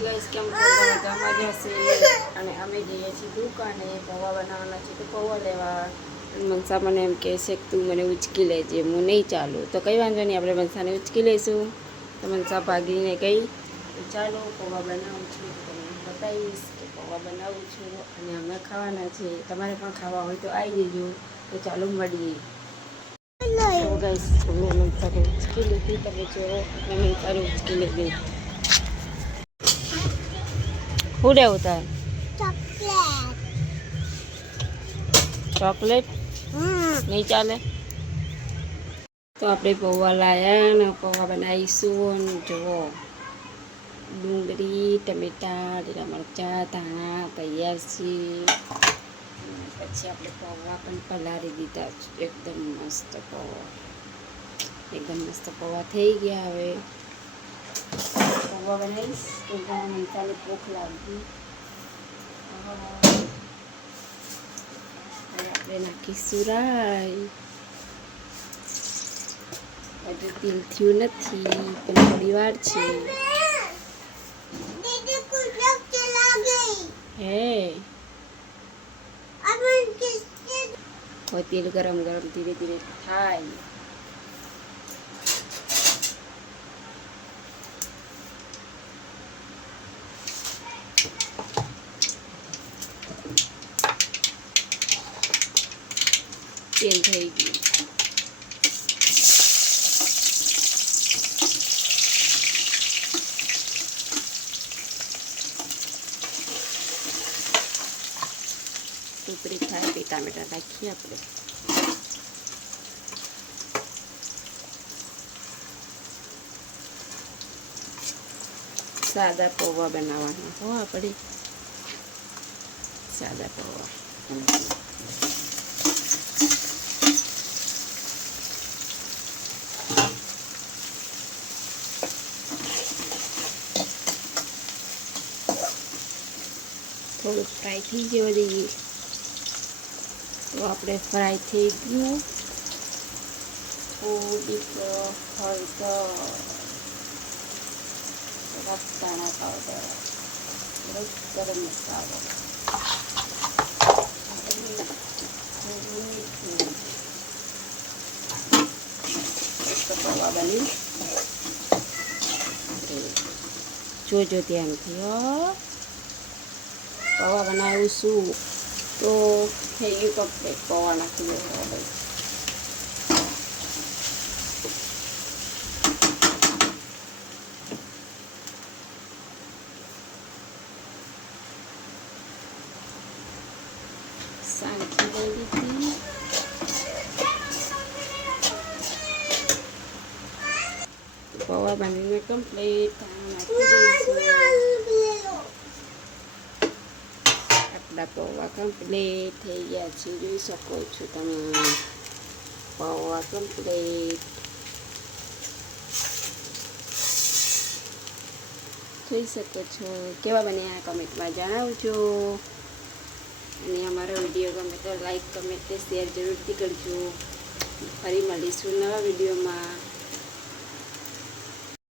guys કેમ છો મજામાં જ હશે અને અમે જઈએ છીએ દુકાને પૌવા બનાવવાના છે તો પૌવા લેવા મનસા મને એમ કહે છે કે તું મને ઉચકી લેજે હું નહીં ચાલું તો કંઈ વાંધો નહીં આપણે મનસાને ઉચકી લઈશું તો મનસા ભાગીને ગઈ ચાલો પૌવા બનાવું છું તો તમને બતાવીશ કે પૌવા બનાવું છું અને અમે ખાવાના છે તમારે પણ ખાવા હોય તો આવી જજો તો ચાલો મળીએ तो गाइस मैं ममता को उचकी लेती तब जो मैं ममता ने उचकी लेती हुडे होता है चॉकलेट नहीं चाले तो આપણે પૌવા લાયા ને પૌવા બનાવીશું જુઓ ડુંગળી ટમેટા લીલા મરચાં ધાણા તૈયાર છે પછી આપણે પૌવા પણ પલાળી દીધા એકદમ મસ્ત પૌવા થઈ ગયા હવે પૌવા બનાવીશ તો મમતાને ભૂખ લાગી આપણે નાખીશું રાઈ હજુ તેલ થયું નથી પણ થોડી વાર છે હે तेल गरम गरम धीरे धीरे थाय तेल થઈ ગયું ઉપરી થાય તે ટામેટા નાખીએ આપણે સાદા પૌવા બનાવવાના હો આપણે સાદા પૌવા થોડું ફ્રાય થઈ જવા દઈએ તો આપણે ફ્રાય થઈ ગયું થોડીક હળદર દાણા પાવડર ગરમ મસાલો પૌવા બની જોજો ધ્યાનથી પૌવા બનાવીશું તો થઈ ગયું કમ્પ્લીટ પૌવા નાખી દેવા ભાઈ સાંખી દઈ દીધી પૌવા બનીને કમ્પ્લીટ નાખી દઈશું આટલા પૌવા કમ્પ્લીટ થઈ ગયા છે જોઈ શકો છો તમે પૌવા કમ્પ્લીટ જોઈ શકો છો કેવા બન્યા કમેન્ટમાં જણાવજો અને અમારો વિડીયો ગમે તો લાઈક કમેન્ટ શેર જરૂરથી કરજો ફરી મળીશું નવા વિડીયોમાં